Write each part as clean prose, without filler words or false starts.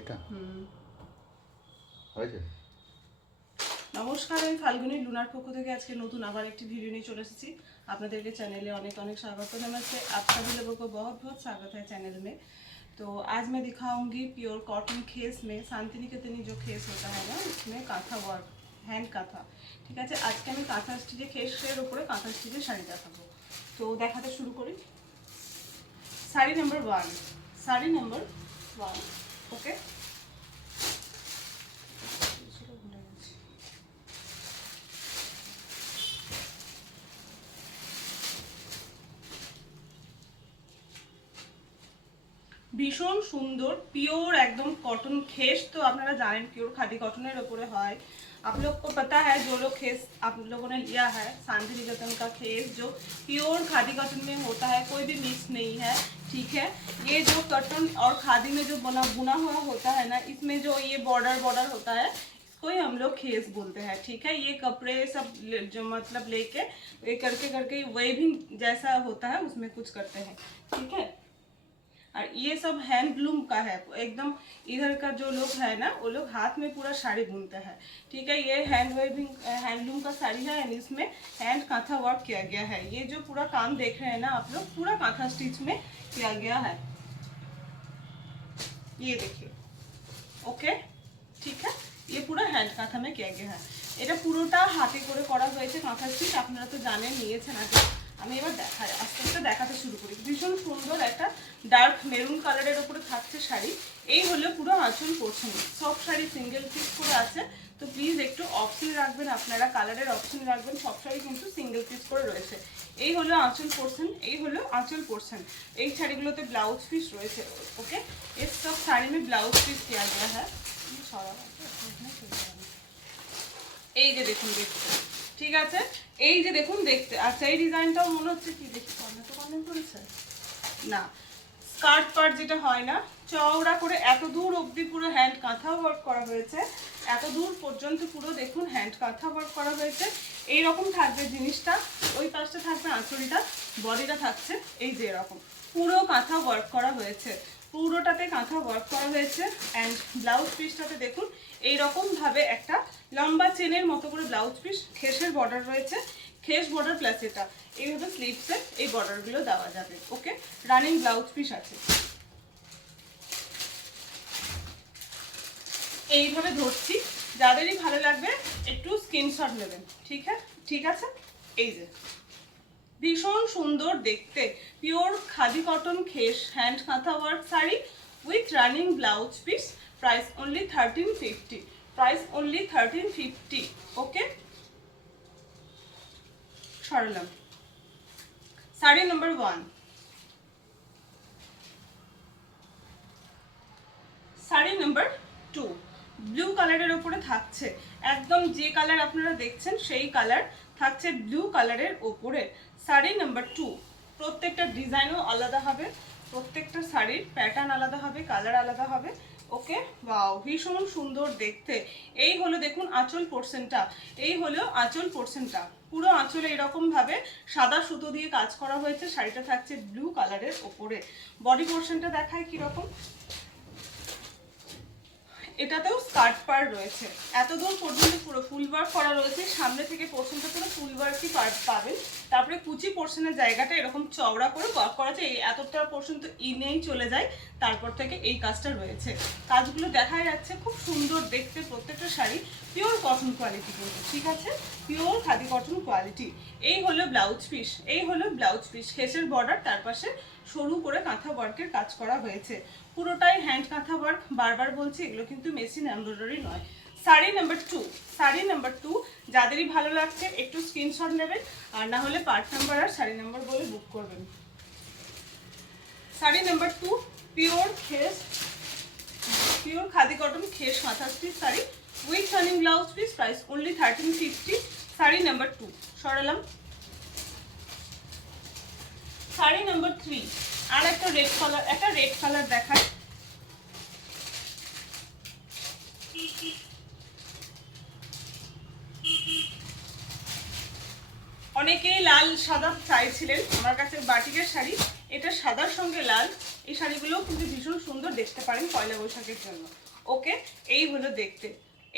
এটা হয়েছে। নমস্কার, আমি ফাল্গুনি লুনার পক্ষ থেকে আজকে নতুন আবার একটি ভিডিও নিয়ে চলে এসেছি। আপনাদেরকে চ্যাनेले अनेक अनेक स्वागत है। नमस्ते, आप सभी लोगों को बहुत बहुत स्वागत है चैनल में। तो आज मैं दिखाऊंगी प्योर कॉटन खेस में शांतिनिकेतनी जो खेस होता है ना, उसमें काथा वर्क, हैंड काथा। ठीक है, आज के मैं काथा स्टिचे खेसेर ऊपर काथा स्टिचे शाड़ी देखाबो। तो देखाते शुरू करी। Sari number 1, sari number 1। ওকে, ভীষণ সুন্দর পিওর एकदम कॉटन खेस। तो আপনারা জানেন পিওর খাদি কটনের উপরে হয়। आप लोग को पता है, जो लोग खेस आप लोगों ने लिया है शांतिनिकेतन का खेस जो प्योर खादी कॉटन में होता है, कोई भी मिक्स नहीं है। ठीक है, ये जो कॉटन और खादी में जो बुना हुआ होता है ना, इसमें जो ये बॉर्डर होता है, इसको ही हम लोग खेस बोलते हैं। ठीक है, ये कपड़े सब जो मतलब लेके ये करके वेविंग जैसा होता है उसमें कुछ करते हैं। ठीक है, और ये सब हैंडलूम का है एकदम। इधर का जो लोग है ना, वो लोग हाथ में पूरा साड़ी बुनते हैं। ठीक है, ये हैंडलूम का साड़ी है, एंड इसमें हैंड कांथा वर्क किया गया है। ये जो पूरा काम देख रहे हैं ना आप लोग, पूरा कांथा स्टिच में किया गया है। ये देखिए, ओके, ठीक है, ये पूरा हैंड कांथा में किया गया है। এটা পুরোটা হাতে করে করা হয়েছে কাঁথা স্টিচ। আপনারা তো জানেন, নিয়েছেন আগে। আমি এবার দেখাই, আস্তে আস্তে দেখাতে শুরু করি। ভীষণ সুন্দর একটা ডার্ক মেরুন কালারের উপরে থাকছে শাড়ি। এই হলো পুরো আঁচল পোর্শন। সব শাড়ি সিঙ্গেল পিস করে আছে, তো প্লিজ একটু অপশন রাখবেন আপনারা, কালারের অপশন রাখবেন। সব শাড়ি কিন্তু সিঙ্গেল পিস করে রয়েছে। এই হলো আঁচল পোর্শন, এই হলো আঁচল পোর্শন। এই শাড়িগুলোতে ব্লাউজ পিস রয়েছে। ওকে, इस सब साड़ी में ब्लाउज पीस किया गया है। এই যে দেখুন দেখতে, ঠিক আছে, এই যে দেখুন দেখতে। আচ্ছা, এই ডিজাইনটাও মনে হচ্ছে কি, দেখি কর্নার করেছে না, স্কার্ট পার্ট যেটা হয় না, চওড়া করে এত দূর অবধি পুরো হ্যান্ড কাঁথা ওয়ার্ক করা হয়েছে। এত দূর পর্যন্ত পুরো দেখুন হ্যান্ড কাঁথা ওয়ার্ক করা হয়েছে। এইরকম থাকবে জিনিসটা, ওই পাশটা থাকবে আঁচলটা, বডিটা থাকছে এই যে এরকম পুরো কাঁথা ওয়ার্ক করা হয়েছে। পুরোটাতে কাঁথা ওয়ার্ক করা হয়েছে। অ্যান্ড ব্লাউজ পিসটাতে দেখুন এইরকমভাবে একটা লম্বা চেনের মতো করে ব্লাউজ পিস, খেসের বর্ডার রয়েছে, খেস বর্ডার প্লাস এটা এইভাবে স্লিভসে এই বর্ডারগুলো দেওয়া যাবে। ওকে, রানিং ব্লাউজ পিস আছে। এইভাবে ধরছি, যাদেরই ভালো লাগবে একটু স্ক্রিনশট নেবেন। ঠিক আছে, এই যে ভীষণ সুন্দর দেখতে পিওর খাদি কটন খেস hand kantha work sari with running blouse piece. Price only 1350, price only 1350। Okay, সরালাম। Sari number 1, sari number 2 blue কালারের উপরে থাকছে। একদম যে কালার আপনারা দেখছেন সেই কালার থাকছে ব্লু কালারের উপরে। শাড়ি নাম্বার 2, প্রত্যেকটা ডিজাইনও আলাদা হবে, প্রত্যেকটা শাড়ির প্যাটার্ন আলাদা হবে, কালার আলাদা হবে। ওকে, ওয়াও, ভীষণ সুন্দর দেখতে। এই হলো দেখুন আঁচল পোর্শনটা, এই হলো আঁচল পোর্শনটা। পুরো আঁচলে এরকম ভাবে সাদা সুতো দিয়ে কাজ করা হয়েছে। শাড়িটা থাকছে ব্লু কালারের ওপরে। বডি পোর্শনটা দেখায় কিরকম। এটাতেও স্কার্ট পার্ট রয়েছে, এত দূর পর্যন্ত পুরো ফুল ওয়ার্ক করা রয়েছে। সামনে থেকে পোর্শনটা পুরো ফুল ওয়ার্কই পাবেন। তারপরে কুচি পোর্শনের জায়গাটা এরকম চওড়া করে ওয়ার্ক করা আছে। এই এতটা পোর্শন তো ইনেই চলে যায়, তারপর থেকে এই কাজটা রয়েছে। কাজগুলো দেখা যাচ্ছে খুব সুন্দর দেখতে। প্রত্যেকটা শাড়ি পিওর কটন কোয়ালিটি কিন্তু, ঠিক আছে, পিওর খাদি কটন কোয়ালিটি। এই হলো ব্লাউজ পিস, এই হলো ব্লাউজ পিস। খেসের বর্ডার, তার পাশে সরু করে কাঁথা ওয়ার্কের কাজ করা হয়েছে। পুরোটাই হ্যান্ড কাঁথা ওয়ার্ক। বারবার বলছি, এগুলো কিন্তু মেশিন এমব্রয়ডারি নয়। শাড়ি নাম্বার 2, শাড়ি নাম্বার 2 যাদেরই ভালো লাগছে একটু স্ক্রিনশট নেবেন, আর না হলে পার্ট নাম্বার আর শাড়ি নাম্বার বলে বুক করবেন। শাড়ি নাম্বার 2 পিওর খেস, পিওর খাদি কটন খেস kantha stitch sari with running blouse piece. Price only 1350। Sari number 2 সরালাম। শাড়ি নাম্বার 3, আর একটা রেড কালার দেখায়। অনেকেই লাল সাদা চাইছিলেন আমার কাছে। বাটিকের শাড়ি, এটা সাদার সঙ্গে লাল, এই শাড়িগুলোও কিন্তু ভীষণ সুন্দর, দেখতে পারেন পয়লা বৈশাখের জন্য। ওকে, এই হলো দেখতে,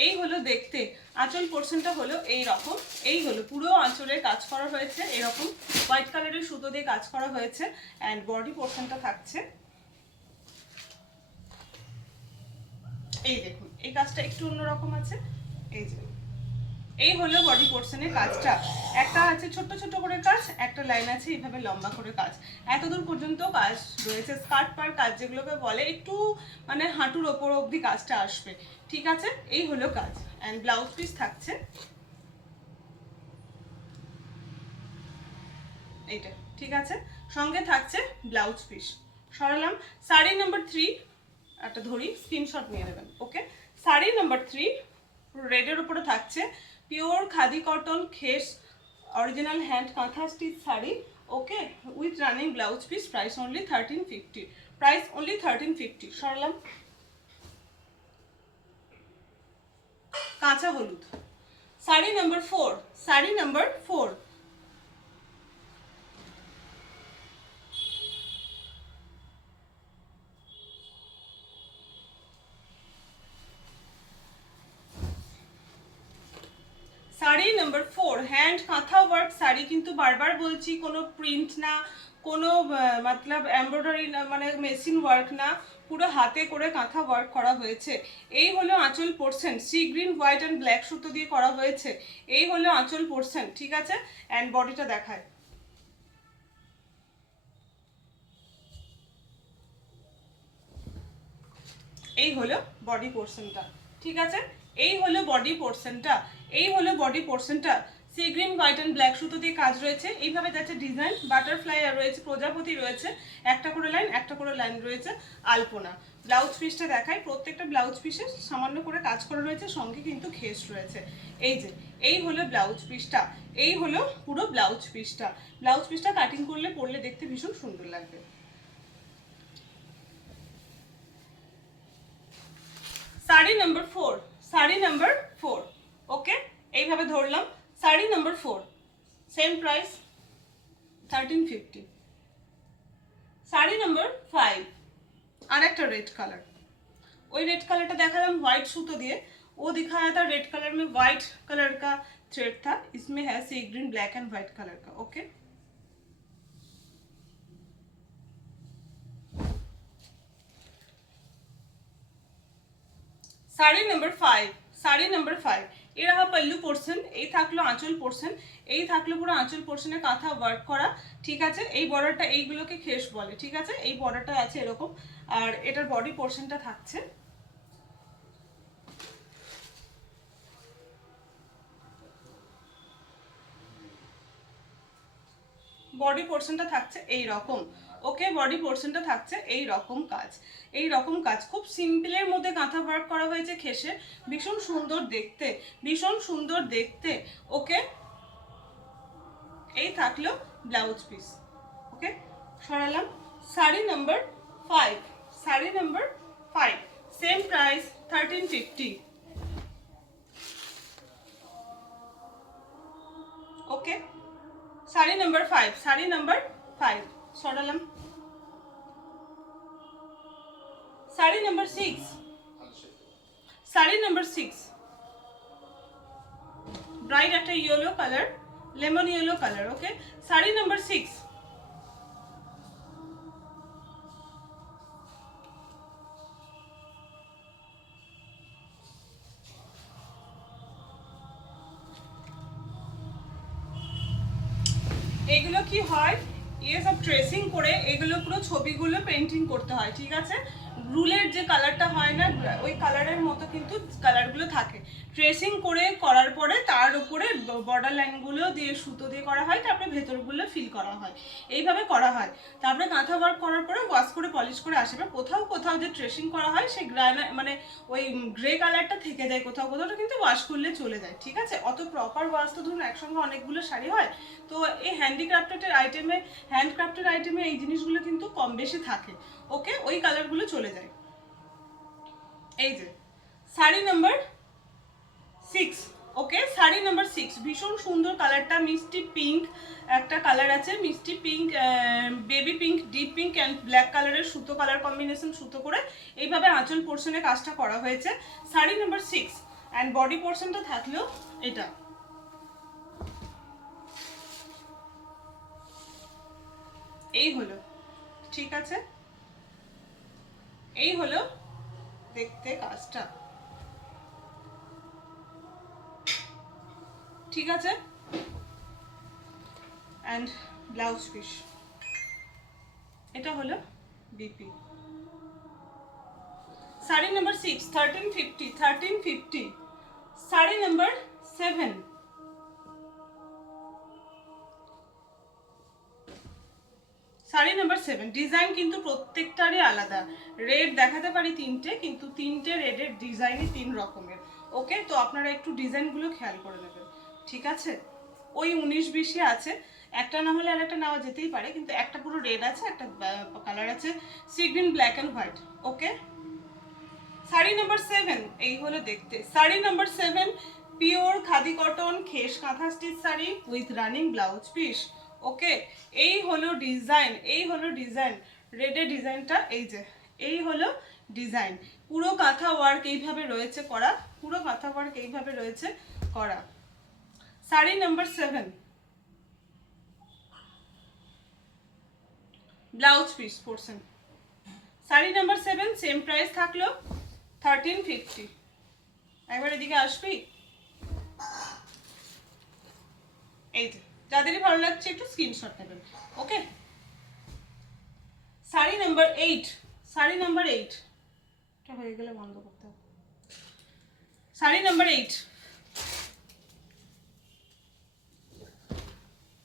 এই হলো দেখতে। আঁচল পোর্শনটা হলো এই রকম, এই হলো পুরো আঁচলের কাজ করা হয়েছে এরকম হোয়াইট কালারের সুতো দিয়ে কাজ করা হয়েছে। অ্যান্ড বডি পোর্শনটা থাকছে এই দেখুন, এই কাজটা একটু অন্যরকম আছে। এই যে এই হলো বডি পোর্শনের কাজটা, একটা আছে ছোট ছোট করে কাজ, একটা লাইন আছে এইভাবে লম্বা করে কাজ, এতদূর পর্যন্ত কাজ রয়েছে। স্কার্ট পার কাজ যেগুলোকে বলে, একটু মানে হাঁটুর ওপর অবধি কাজটা আসবে, ঠিক আছে। এই হলো কাজ। অ্যান্ড ব্লাউজ পিস থাকছে এইটা, ঠিক আছে, সঙ্গে থাকছে ব্লাউজ পিস। সরালাম। শাড়ি নাম্বার 3 একটা ধরি, স্ক্রিনশট নিয়ে নেবেন। ওকে, শাড়ি নাম্বার 3 রেডের উপরে থাকছে পিওর খাদি কটন খেস original hand kantha stitch sari. Okay, with running blouse piece, price only 1350, price only 1350। সরালাম। কাঁচা হলুদ, sari number 4, sari number 4। Sari number 4 hand kantha work sari, কিন্তু বারবার বলছি কোনো প্রিন্ট না, কোনো মতলব এমব্রয়ডারি না, মানে মেশিন ওয়ার্ক না, পুরো হাতে করে কাঁথা ওয়ার্ক করা হয়েছে। এই হলো আঁচল portion, C green white and black সুতো দিয়ে করা হয়েছে। এই হলো আঁচল পোর্শন, ঠিক আছে। অ্যান্ড বডিটা দেখায়, এই হলো বডি পোর্শনটা, ঠিক আছে। এই হলো বডি পোর্শনটা, এই হলো বডি পোর্শনটা। C green white and black সুতো দিয়ে কাজ রয়েছে, এইভাবে যাচ্ছে ডিজাইন, বাটারফ্লাই রয়েছে, প্রজাপতি রয়েছে, একটা করে লাইন, একটা করে লাইন রয়েছে, আলপনা। ব্লাউজ পিসটা দেখাই, প্রত্যেকটা ব্লাউজ পিসে সামান্য করে কাজ করা রয়েছে, সঙ্গে কিন্তু খেস রয়েছে। এই যে এই হলো ব্লাউজ পিসটা, এই হলো পুরো ব্লাউজ পিসটা। ব্লাউজ পিসটা কাটিং করলে পরলে দেখতে ভীষণ সুন্দর লাগবে। Sari number 4, sari number 4। Okay, এইভাবে ধরলাম, sari number 4, same price 1350। Sari number 5, আর একটা रेड कलर, वही रेड कलर देखालाम व्हाइट सूतो दिए, वो दिखाया था रेड कलर में व्हाइट कलर का थ्रेड था, इसमें है sea green black and white colour का। Okay, sari number 5, sari number 5। এই রহা পল্লু পোর্শন, এই থাকলো আঁচল পোর্শন, এই থাকলো পুরো আঁচল পোর্শনে কাঁথা ওয়ার্ক করা, ঠিক আছে। এই বর্ডারটা, এইগুলোকে খেস বলে, ঠিক আছে। এই বর্ডারটা আছে এরকম, আর এটার বডি পোর্শনটা থাকছে বডি পোর্শনটা থাকছে এই রকম। ওকে, বডি পোর্শনটা থাকছে এই রকম কাজ, এই রকম কাজ, খুব সিম্পলের মধ্যে কাঁথা ওয়ার্ক করা হয়েছে খেসে, ভীষণ সুন্দর দেখতে, ভীষণ সুন্দর দেখতে। ওকে, এই থাকলো ব্লাউজ পিস। ওকে, সরালাম। Sari number 5, sari number 5, same price 1350। Okay, sari number 5, sari number 5 সরালাম। Sari number 6, sari number 6 bright একটা yellow colour, lemon yellow colour. Okay, sari number 6, এগুলো কি হয়, ये सब ট্রেসিং করে এগুলো পুরো ছবিগুলো পেন্টিং করতে হয়, ঠিক আছে। রুলের যে কালারটা হয় না, ওই কালারের মতো কিন্তু কালারগুলো থাকে, ট্রেসিং করে করার পরে তার উপরে বর্ডার লাইনগুলো দিয়ে সুতো দিয়ে করা হয়, তারপরে ভেতরগুলো ফিল করা হয়, এইভাবে করা হয়। তারপরে কাঁথা ওয়ার্ক করার পরে ওয়াশ করে পলিশ করে আসে। কোথাও কোথাও যে ট্রেসিং করা হয় সেই মানে ওই গ্রে কালারটা থেকে যায়, কোথাও কোথাও কিন্তু ওয়াশ করলে চলে যায়, ঠিক আছে। অত প্রপার ওয়াশ তো ধরুন একসঙ্গে অনেকগুলো শাড়ি হয়, তো এই হ্যান্ডিক্রাফটেড আইটেমে এই জিনিসগুলো কিন্তু কম বেশি থাকে। ওকে, ওই কালারগুলো চলে যায়। এই যে শাড়ি নাম্বার 6। ওকে, শাড়ি নাম্বার 6 ভীষণ সুন্দর কালারটা, মিষ্টি পিঙ্ক একটা কালার আছে, মিষ্টি pink, baby pink, deep pink and black কালারের সুতো কালার কম্বিনেশন সুতো করে এইভাবে আঁচল পোর্শনে কাজটা করা হয়েছে। শাড়ি নাম্বার 6 অ্যান্ড বডি পোর্শনটা থাকলো এটা। এই হলো, ঠিক আছে, এই হলো দেখতে কাজটা, ঠিক আছে। অ্যান্ড ব্লাউজ পিস, এটা হলো BP. Sari number 6 1350। Sari number 7 sari number 7 design কিন্তু প্রত্যেকটারই আলাদা। রেড দেখাতে পারি তিনটে, কিন্তু তিনটে রেডের ডিজাইনই 3 রকমের। ওকে, তো আপনারা একটু ডিজাইনগুলো খেয়াল করে নেবেন, ঠিক আছে। ওই 19-20 আছে, একটা না হলে আর একটা নেওয়া যেতেই পারে, কিন্তু একটা পুরো রেড আছে, একটা কালার আছে sea green, black and white. Okay, sari number 7 এই হলো দেখতে। Sari number 7 pure khadi cotton খেস kantha stitch sari with running blouse piece. Okay, এই হলো ডিজাইন, এই হলো ডিজাইন, রেডের ডিজাইনটা এই যে, এই হলো ডিজাইন। পুরো কাঁথা ওয়ার্ক এইভাবে রয়েছে করা, পুরো কাঁথা ওয়ার্ক এইভাবে রয়েছে করা। Sari number 7 blouse piece portion. Sari number 7 same price থাকলো 1350। একবার এদিকে আসবি, এই যে, যাদেরই ভালো লাগছে একটু স্ক্রিনশট নেবেন। ওকে, শাড়ি নাম্বার 8, শাড়ি নাম্বার 8 এটা হয়ে গেলে বন্ধ করতে হবে। শাড়ি নাম্বার 8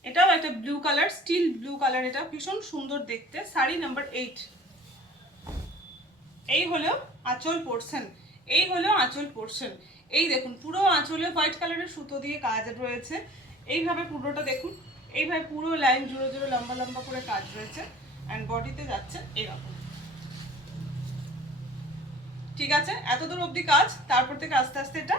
এটাও একটা blue colour, steel blue colour, এটা ভীষণ সুন্দর দেখতে। শাড়ি নাম্বার 8 এই হলো আঁচল পোর্শন, এই হলো আঁচল পোর্শন। এই দেখুন পুরো আঁচলে হোয়াইট কালারের সুতো দিয়ে কাজ রয়েছে, এইভাবে পুরোটা দেখুন, এইভাবে পুরো লাইন জুড়ে জুড়ে লম্বা লম্বা করে কাজ রয়েছে। অ্যান্ড বডিতে যাচ্ছে এরকম, ঠিক আছে। এত দূর অবধি কাজ, তারপর থেকে আস্তে আস্তে এটা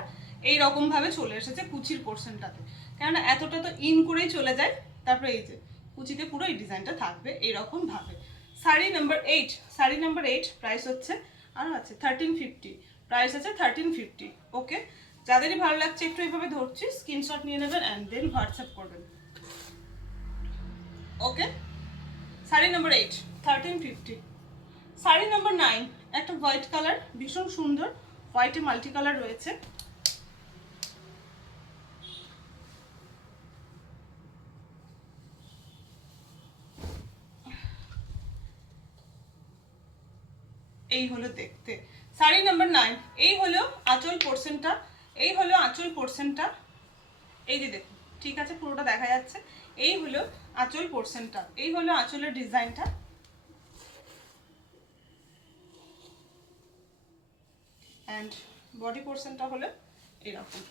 এইরকম ভাবে চলে এসেছে কুচির পোর্শনটাতে, কেননা এতটা তো ইন করেই চলে যায়। তারপরে এই যে কুচিতে পুরো এই ডিজাইনটা থাকবে এইরকম ভাবে। Sari number 8, sari number 8 price হচ্ছে আরও আছে 1350, প্রাইস আছে 1350। ওকে, যাদেরই ভালো লাগছে একটু এইভাবে ধরছি, স্ক্রিনশট নিয়ে নেবেন অ্যান্ড দেন হোয়াটসঅ্যাপ করবেন। ওকে, শাড়ি নাম্বার 8 1350। শাড়ি নাম্বার 9 একটা হোয়াইট কালার, ভীষণ সুন্দর, হোয়াইটে মাল্টি কালার রয়েছে। এই হলো দেখতে শাড়ি নাম্বার 9। এই হলো আঁচল পোর্শনটা, এই হলো আঁচল পোর্শনটা, এই যে দেখুন, ঠিক আছে, পুরোটা দেখা যাচ্ছে। এই হলো আঁচল পোর্শনটা, এই হলো আঁচলের ডিজাইনটা। অ্যান্ড বডি পোর্শনটা হলো এরকম।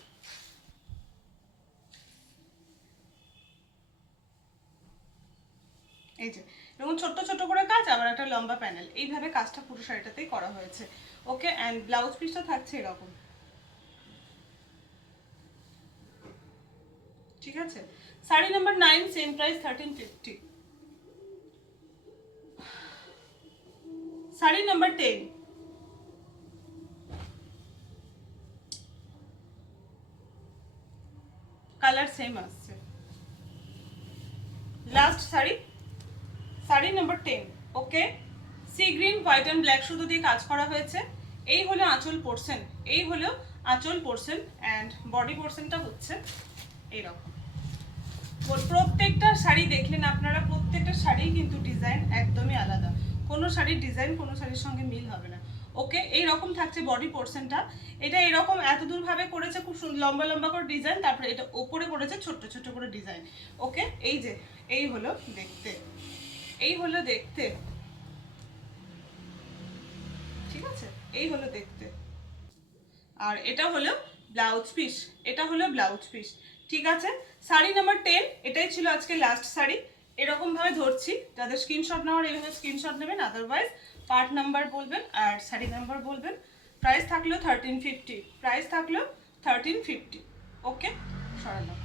এই যে এরকম ছোট্ট ছোট্ট করে কাজ, আবার একটা লম্বা প্যানেল, এইভাবে কাজটা পুরো শাড়িটাতেই করা হয়েছে। ওকে, অ্যান্ড ব্লাউজ পিসটা থাকছে এরকম, ঠিক আছে। Sari number 9 same price 1350। Sari number 10 colour same আসছে। Last sari, sari number 10। Okay, sea green, white and black সুতো দিয়ে কাজ করা হয়েছে। এই হলো আঁচল পোর্শন, এই হলো আঁচল পোর্শন, অ্যান্ড বডি পোর্শনটা হচ্ছে এইরকম। প্রত্যেকটা শাড়ি দেখলেন আপনারা, প্রত্যেকটা শাড়ি কিন্তু ডিজাইন একদমই আলাদা, কোনো শাড়ির ডিজাইন কোনো শাড়ির সঙ্গে মিল হবে না। ওকে, এইরকম থাকছে বডি পোর্শনটা, এটা এরকম এত দূর ভাবে করেছে, খুব লম্বা লম্বা করে ডিজাইন, তারপরে এটা ওপরে করেছে ছোট্ট ছোট্ট করে ডিজাইন। ওকে, এই যে, এই হলো দেখতে, এই হলো দেখতে, ঠিক আছে, এই হলো দেখতে। আর এটা হলো ব্লাউজ পিস, এটা হলো ব্লাউজ পিস, ঠিক আছে। শাড়ি নাম্বার 10 এটাই ছিল আজকে লাস্ট শাড়ি। এরকম ভাবে ধরছি, যাদের স্ক্রিনশট নেওয়ার এইভাবে স্ক্রিনশট নেবেন, আদারওয়াইজ পার্ট নাম্বার বলবেন আর শাড়ি নাম্বার বলবেন। প্রাইস থাকলো 1350, প্রাইস থাকলো 1350। ওকে, সরালাম।